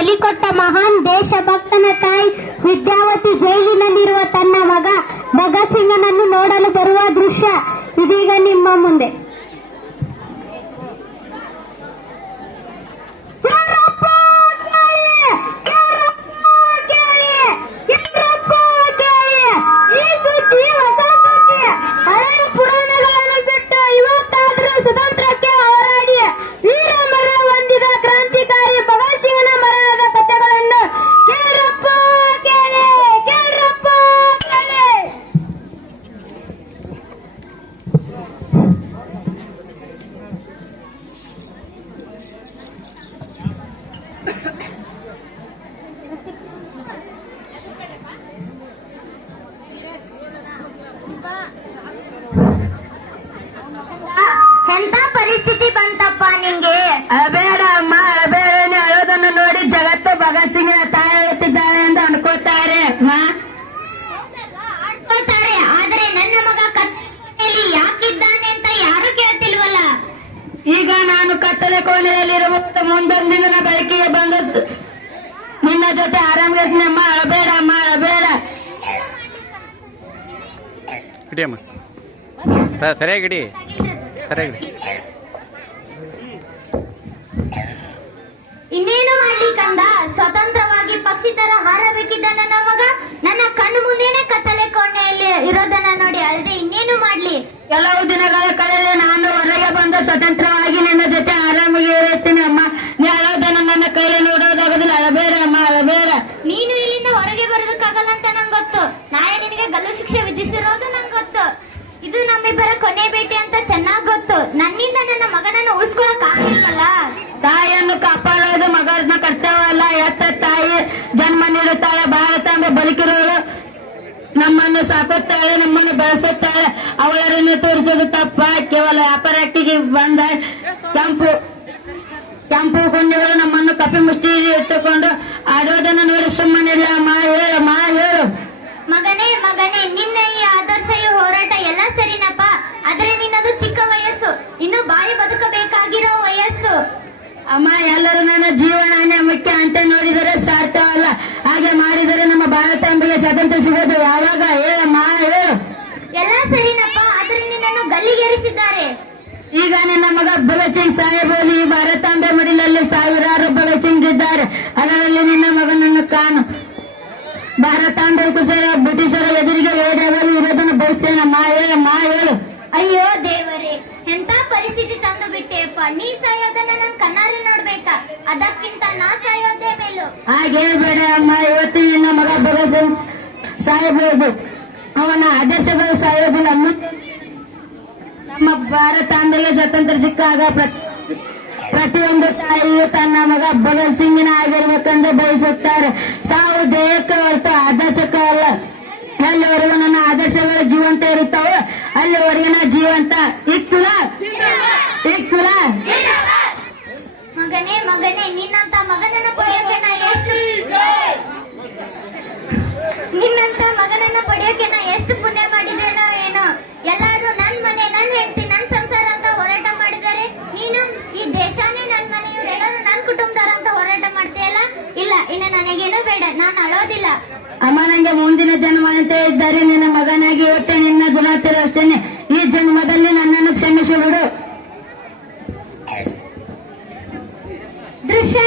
ಬಲಿಕೊಟ್ಟ ಮಹಾನ್ ದೇಶಭಕ್ತನ ತಾಯಿ ವಿದ್ಯಾವತಿ ಜೈಲಿನಲ್ಲಿರುವ ತನ್ನ ಮಗ ಭಗತ್ ಸಿಂಗನನ್ನು ನೋಡಲು ಬರುವ ದೃಶ್ಯ ಇದೀಗ ನಿಮ್ಮ ಮುಂದೆ. ಸ್ವತಂತ್ರಕ್ಕೆ ಹೋರಾಡಿ ವೀರ ಮರ ಹೊಂದಿದ ಕ್ರಾಂತಿಕಾರಿ ಭಗತ್ ಸಿಂಗನ ಮರಣದ ಕಥೆಗಳನ್ನು ಕೇಳ್ರಪ್ಪ ಕೇಳಿ, ಕೇಳ್ರಪ್ಪ ಕೇಳಿ. ಎಂತ ಪರಿಸ್ಥಿತಿ ಬಂತಪ್ಪ ನಿಂಗೆ? ಅಬೇಡ ಅಮ್ಮ, ಅಬೇಡ. ಅಳೋದನ್ನು ನೋಡಿ ಜಗತ್ತು ಭಗತ್ ಸಿಂಗ್ ತಾಯಿ ಹೇಳ್ತಿದ್ದಾರೆ ಎಂದು ಅನ್ಕೋತಾರೆ. ಆಡ್ಕೊಳ್ತಾರೆ, ಆದ್ರೆ ನನ್ನ ಮಗ ಕತ್ತಲೆಯಲ್ಲಿ ಯಾಕಿದ್ದಾನೆ ಅಂತ ಯಾರು ಕೇಳ್ತಿಲ್ವಲ್ಲ. ಈಗ ನಾನು ಕತ್ತಲೆ ಕೋಣೆಯಲ್ಲಿರಬಹುದು, ಮುಂದೊಂದು ದಿನ ಬೆಳಕಿಗೆ ಬಂದು ನಿನ್ನ ಜೊತೆ ಆರಾಮಿರ್ತೀನಿ ಅಮ್ಮ. ಅಳಬೇಡ ಅಮ್ಮ, ಅಳಬೇಡ. ಇಡಿ ಅಮ್ಮ, ಸರಿಯಾಗಿ ಇಡಿ, ಸರಿಯಾಗಿ. ಇನ್ನೇನು ಮಾಡ್ಲಿ ಕಂದ, ಸ್ವತಂತ್ರವಾಗಿ ಪಕ್ಷಿ ತರ ಹಾರಬೇಕಿದ್ದ ನನ್ನ ಮಗ ನನ್ನ ಕಣ್ಣು ಮುಂದೆನೆ ಕತ್ತಲೆ ಕೋಣೆಯಲ್ಲಿ ಇರೋದನ್ನ ನೋಡಿ ಅಳದೆ ಇನ್ನೇನು ಮಾಡ್ಲಿ. ಕೆಲವು ದಿನಗಳ ಕಳೆದ ನಾನು ಹೊರಗೆ ಬಂದು ಸ್ವತಂತ್ರವಾಗಿ ನಿನ್ನ ಜೊತೆ ಆರಾಮಿಗೆ ಇರುತ್ತೀನಿ ಅಮ್ಮ. ನೀ ಅಳೋದನ್ನು ನನ್ನ ಕೈಯಲ್ಲಿ ನೋಡೋದಾಗೋದಿಲ್ಲ. ಅಳಬೇಡ ಅಮ್ಮ, ಅಳಬೇಡ. ನೀನು ಇಲ್ಲಿಂದ ಹೊರಗೆ ಬರೋದಕ್ಕಾಗಲ್ಲ ಅಂತ ನಂಗೆ ಗೊತ್ತು. ನಾಳೆ ನಿನಗೆ ಗಲ್ಲು ಶಿಕ್ಷೆ ವಿಧಿಸಿರೋದು ನಂಗೆ ಗೊತ್ತು. ಇದು ನಮ್ಮಿಬ್ಬರ ಕೊನೆ ಭೇಟಿ ಅಂತ ಚೆನ್ನಾಗ್ ಗೊತ್ತು. ನನ್ನಿಂದ ನನ್ನ ಮಗನನ್ನು ಉಳಿಸ್ಕೊಳಕ್ ಆಗಿಲ್ವಲ್ಲ. ತಾಯಿಯನ್ನು ಕಾಪಾಡೋದು ಮಗನ ಕರ್ತವ್ಯ ಅಲ್ಲ. ಎತ್ತ ತಾಯಿ ಜನ್ಮ ನೀಡುತ್ತಾಳೆ. ಭಾರತಾಂಬೆ ಬದುಕಿರೋಳು ನಮ್ಮನ್ನು ಸಾಕುತ್ತಾಳೆ, ನಮ್ಮನ್ನು ಬೆಳೆಸುತ್ತಾಳೆ. ಅವಳನ್ನು ತೋರಿಸೋದು ತಪ್ಪ. ಕೇವಲ ವ್ಯಾಪಾರಕ್ಕೆ ಬಂದ ಕೆಂಪು ಗುಂಡಿಗಳು ನಮ್ಮನ್ನು ಕಪಿ ಮುಷ್ಟಿ ಇಟ್ಟುಕೊಂಡು ಆಡೋದನ್ನು ನೋಡಿ ಸುಮ್ಮನಿಲ್ಲ. ಮಾ ಹೇಳು ಮಗನೇ ಮಗನೇ, ನಿನ್ನ ಈ ಆದರ್ಶ ಈ ಹೋರಾಟ ಎಲ್ಲ ಸರಿನಪ್ಪ. ಆದ್ರೆ ನಿನ್ನದು ಚಿಕ್ಕ ವಯಸ್ಸು, ಇನ್ನು ಬಾಳಿ ಬದುಕಬೇಕಾಗಿರೋ ವಯಸ್ಸು. ಅಮ್ಮ, ಎಲ್ಲರೂ ನನ್ನ ಜೀವನನೇ ಮುಖ್ಯ ಅಂತ ನೋಡಿದರೆ ಸಾರ್ಥವಲ್ಲ. ಹಾಗೆ ಮಾಡಿದರೆ ನಮ್ಮ ಭಾರತಾಂಬೆಗೆ ಸ್ವಾತಂತ್ರ್ಯ ಸಿಗೋದು ಯಾವಾಗ? ಹೇಳಮ್ಮ, ಹೇಳು. ಎಲ್ಲ ಸರಿನಪ್ಪ, ಆದ್ರೆ ನಿನ್ನನ್ನು ಗಲ್ಲಿಗೇರಿಸಿದ್ದಾರೆ. ಈಗ ನಿನ್ನ ಮಗ ಭಗತ್ ಸಿಂಗ್ ಸಾಹೇಬರು ಈ ಭಾರತಾಂಬೆ ಮಡಿಲಲ್ಲಿ ಸಾವಿರಾರು ಭಗತ್ ಸಿಂಗ್ ಇದ್ದಾರೆ. ಅದರಲ್ಲಿ ನಿನ್ನ ಮಗನನ್ನು ಕಾಣು. ಭಾರತಾಂಬೆ ಕುಸರ ಬ್ರಿಟಿಷರ ಎದುರಿಗೆ ಓಡಾಡಲು ಇರೋದನ್ನು ಬಯಸ್ತೇನೆ. ಮಾ ಹೇಳು. ಅಯ್ಯೋ ದೇವರೇ, ಎಂತ ಪರಿಸ್ಥಿತಿ ತಂದು ಬಿಟ್ಟೆಪ್ಪ. ನೀ ಸಾಯೋದನ್ನ ನನ್ ಕಣ್ಣಾರೆ ನೋಡ್ಬೇಕಾ? ಅದಕ್ಕಿಂತ ನಾ ಸಾಯೋದೇ ಮೇಲು. ಹಾಗೆ ಹೇಳ್ಬೇಡ ಅಮ್ಮ. ಇವತ್ತು ನಿನ್ನ ಮಗ ಭಗತ್ ಸಿಂಗ್ ಸಾಹೇಬರು ಅವನ ಆದರ್ಶಗಳು ಸಾಯೋದಿಲ್ಲ. ನಮ್ಮ ಭಾರತಾಂಬೆಗೆ ಸ್ವಾತಂತ್ರ್ಯ ಸಿಕ್ಕಾಗ ಪ್ರತಿಯೊಂದು ತಾಯಿಯು ತನ್ನ ಮಗ ಭಗತ್ ಸಿಂಗಿನ ಆಗಿರ್ಬೇಕೆಂದು ಬಯಸುತ್ತಾರೆ. ಸಾವು ದೇಹಕ್ಕೆ ಹೊರತು ಆದರ್ಶಕ್ಕೆ ಅಲ್ಲ. ಎಲ್ಲಿವರೆಗೂ ನನ್ನ ಆದರ್ಶಗಳು ಜೀವಂತ ಇರುತ್ತವೆ ಅಲ್ಲಿವರೆಗಿನ ಜೀವಂತ. ಇಕ್ಕುಲ ಇಕ್ಕುಲ. ಮಗನೇ ಮಗನೇ, ನಿನ್ನಂತ ಮಗನನ್ನು ಪಡೆಯೋಕೆ ನಾ ಎಷ್ಟು ಪುಣ್ಯ ಮಾಡಿದೇನೋ ಏನೋ. ಎಲ್ಲಾರು ನನ್ ಮನೆ, ನನ್ ಹೆಂಡತಿ, ನನ್ ಸಂಸಾರ ಅಂತ ಹೋರಾಟ ಮಾಡಿದರೆ, ನೀನು ಈ ದೇಶನೇ ನನ್ ಮನೆ, ಇವರೆಲ್ಲರೂ ನನ್ ಕುಟುಂಬದವ್ರ ಅಂತ ಹೋರಾಟ ಮಾಡ್ತೀಯಲ್ಲ. ಇಲ್ಲ, ಇನ್ನು ನನಗೇನು ಬೇಡ, ನಾನು ಅಳೋದಿಲ್ಲ. ಅಮ್ಮ, ನಂಗೆ ಮುಂದಿನ ಜನ್ಮಂತೆ ಇದ್ದರೆ ನಿನ್ನ ಮಗನಾಗಿ ಇವತ್ತೇ ನಿನ್ನ ಗುಣ ತಿರುಗಿಸ್ತೇನೆ. ಈ ಜನ್ಮದಲ್ಲಿ ನನ್ನನ್ನು ಕ್ಷಮಿಸಿ ಬಿಡು. ದೃಶ್ಯ